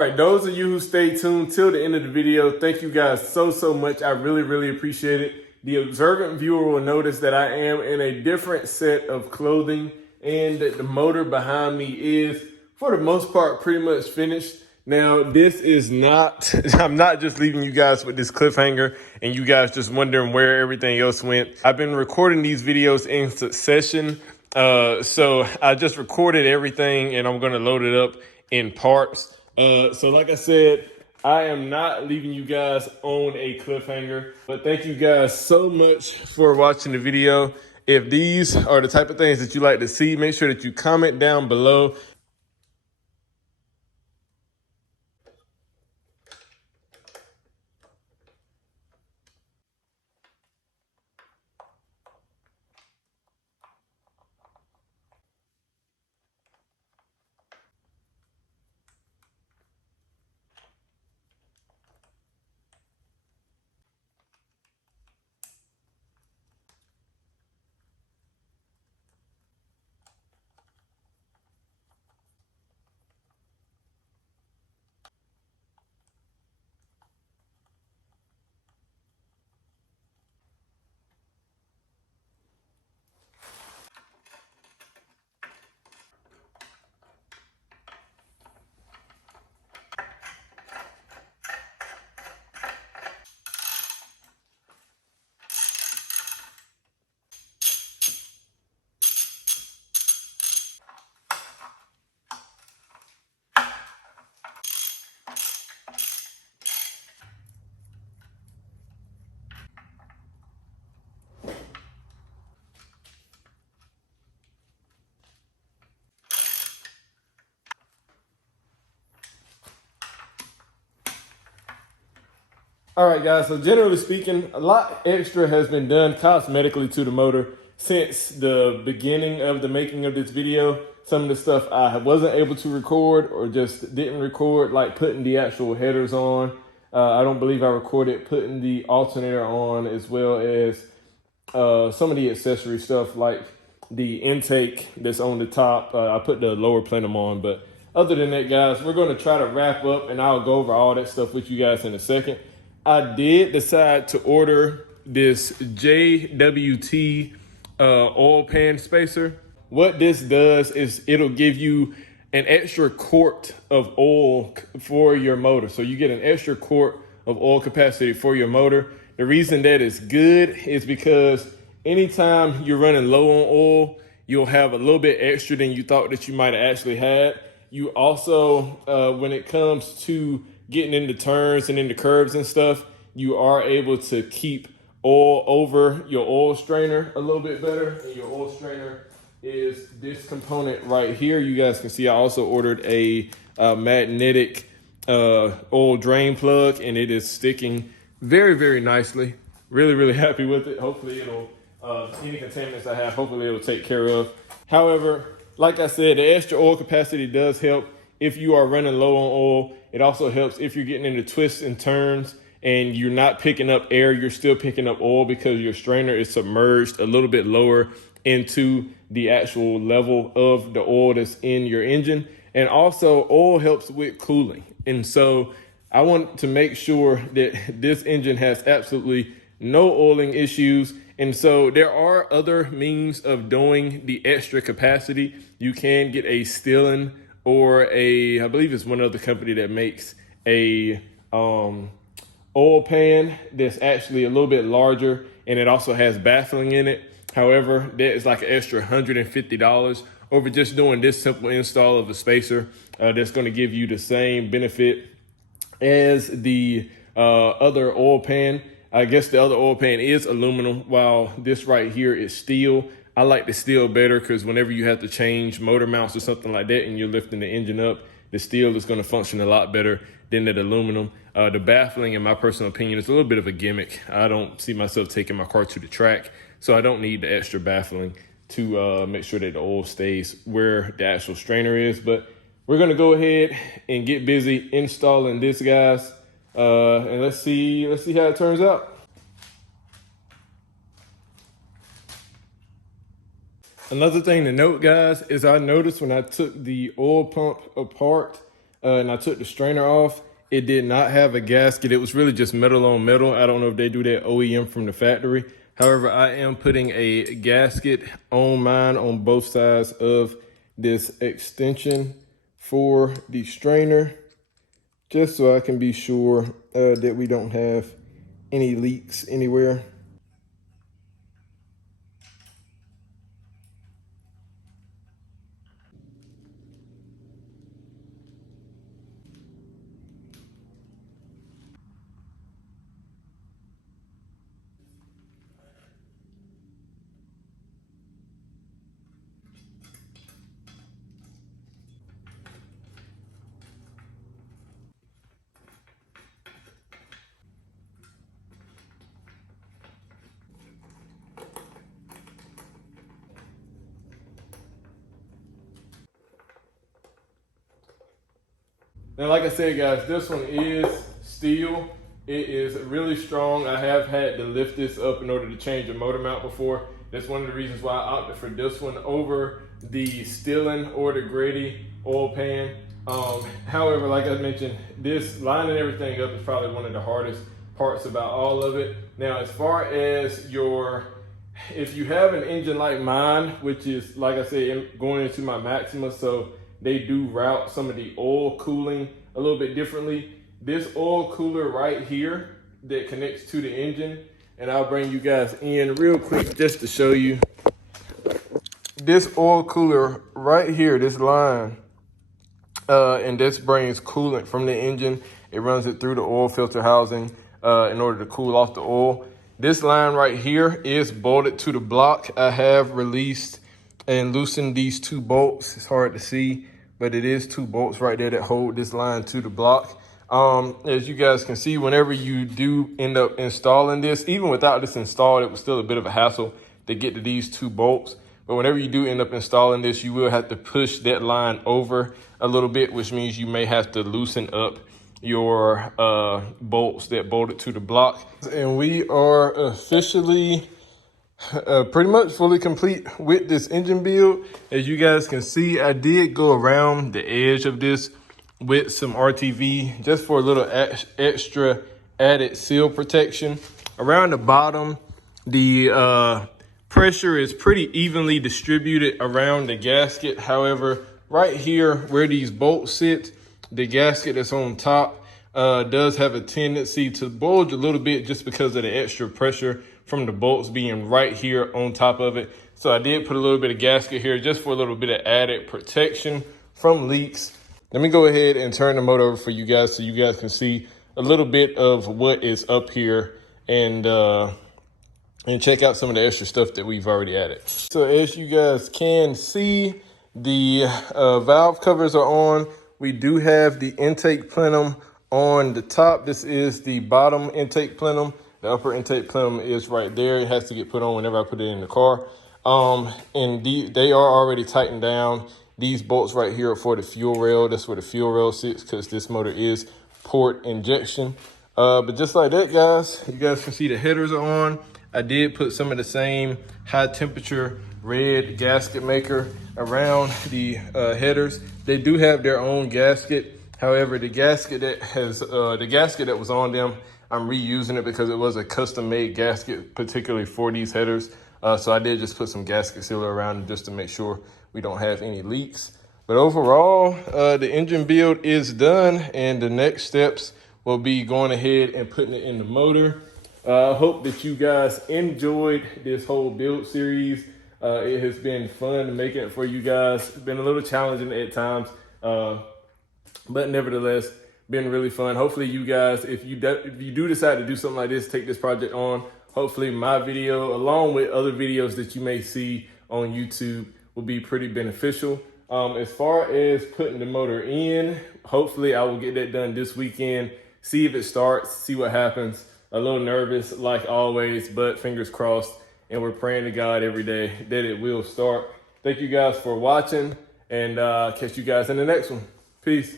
All right, those of you who stay tuned till the end of the video, thank you guys so much. I really appreciate it. The observant viewer will notice that I am in a different set of clothing and that the motor behind me is, for the most part, pretty much finished. Now, this is not, I'm not just leaving you guys with this cliffhanger and you guys just wondering where everything else went. I've been recording these videos in succession. So I just recorded everything and I'm going to load it up in parts. So like I said, I am not leaving you guys on a cliffhanger, but thank you guys so much for watching the video. If these are the type of things that you like to see, make sure that you comment down below. All right, guys, so generally speaking, a lot extra has been done cosmetically to the motor since the beginning of the making of this video. Some of the stuff I wasn't able to record or just didn't record, like putting the actual headers on. I don't believe I recorded putting the alternator on, as well as some of the accessory stuff like the intake that's on the top. I put the lower plenum on, but other than that, guys, we're going to try to wrap up and I'll go over all that stuff with you guys in a second. I did decide to order this JWT oil pan spacer. What this does is it'll give you an extra quart of oil for your motor. So you get an extra quart of oil capacity for your motor. The reason that is good is because anytime you're running low on oil, you'll have a little bit extra than you thought that you might have actually had. You also, when it comes to getting into turns and into curves and stuff, you are able to keep oil over your oil strainer a little bit better. And your oil strainer is this component right here. You guys can see I also ordered a magnetic oil drain plug, and it is sticking very nicely. Really happy with it. Hopefully it'll, any contaminants I have, hopefully it'll take care of. However, like I said, the extra oil capacity does help if you are running low on oil. It also helps if you're getting into twists and turns and you're not picking up air, you're still picking up oil because your strainer is submerged a little bit lower into the actual level of the oil that's in your engine. And also oil helps with cooling. And so I want to make sure that this engine has absolutely no oiling issues. And so there are other means of doing the extra capacity. You can get a Stillen or I believe it's one other company that makes a oil pan that's actually a little bit larger, and it also has baffling in it. However, that is like an extra $150 over just doing this simple install of the spacer. That's going to give you the same benefit as the other oil pan. I guess the other oil pan is aluminum, while this right here is steel. I like the steel better because whenever you have to change motor mounts or something like that and you're lifting the engine up, the steel is going to function a lot better than that aluminum. The baffling, in my personal opinion, is a little bit of a gimmick. I don't see myself taking my car to the track, so I don't need the extra baffling to make sure that the oil stays where the actual strainer is. But we're going to go ahead and get busy installing this, guys, and let's see how it turns out. Another thing to note, guys, is I noticed when I took the oil pump apart, and I took the strainer off, it did not have a gasket. It was really just metal on metal. I don't know if they do that OEM from the factory. However, I am putting a gasket on mine on both sides of this extension for the strainer, just so I can be sure that we don't have any leaks anywhere. Now, like I said, guys, this one is steel. It is really strong. I have had to lift this up in order to change the motor mount before. That's one of the reasons why I opted for this one over the Stillen or the Grady oil pan. However, like I mentioned, this lining everything up is probably one of the hardest parts about all of it. Now, as far as if you have an engine like mine, which is, like I said, going into my Maxima, so they do route some of the oil cooling a little bit differently. This oil cooler right here that connects to the engine, and I'll bring you guys in real quick just to show you. This oil cooler right here, this line, and this brings coolant from the engine. It runs it through the oil filter housing in order to cool off the oil. This line right here is bolted to the block. I have released and loosened these two bolts. It's hard to see, but it is two bolts right there that hold this line to the block. As you guys can see, whenever you do end up installing this, even without this installed, it was still a bit of a hassle to get to these two bolts. But whenever you do end up installing this, you will have to push that line over a little bit, which means you may have to loosen up your bolts that bolted to the block. And we are officially pretty much fully complete with this engine build. As you guys can see, I did go around the edge of this with some RTV just for a little extra added seal protection. Around the bottom, the pressure is pretty evenly distributed around the gasket. However, right here where these bolts sit, the gasket that's on top does have a tendency to bulge a little bit just because of the extra pressure from the bolts being right here on top of it. So I did put a little bit of gasket here just for a little bit of added protection from leaks. Let me go ahead and turn the motor over for you guys so you guys can see a little bit of what is up here and check out some of the extra stuff that we've already added. So as you guys can see, the valve covers are on. We do have the intake plenum on the top. This is the bottom intake plenum. The upper intake plenum is right there. It has to get put on whenever I put it in the car. And they are already tightened down. These bolts right here are for the fuel rail. That's where the fuel rail sits because this motor is port injection. But just like that, guys, you guys can see the headers are on. I did put some of the same high temperature red gasket maker around the headers. They do have their own gasket. However, the gasket that was on them, I'm reusing it because it was a custom made gasket, particularly for these headers. So I did just put some gasket sealer around it just to make sure we don't have any leaks. But overall, the engine build is done, and the next steps will be going ahead and putting it in the motor. I hope that you guys enjoyed this whole build series. It has been fun making it for you guys. It's been a little challenging at times, but nevertheless, been really fun. Hopefully you guys, if you do decide to do something like this, take this project on, hopefully my video, along with other videos that you may see on YouTube, will be pretty beneficial. As far as putting the motor in, hopefully I will get that done this weekend, see if it starts, see what happens. A little nervous like always, but fingers crossed, and we're praying to God every day that it will start. Thank you guys for watching, and catch you guys in the next one. Peace.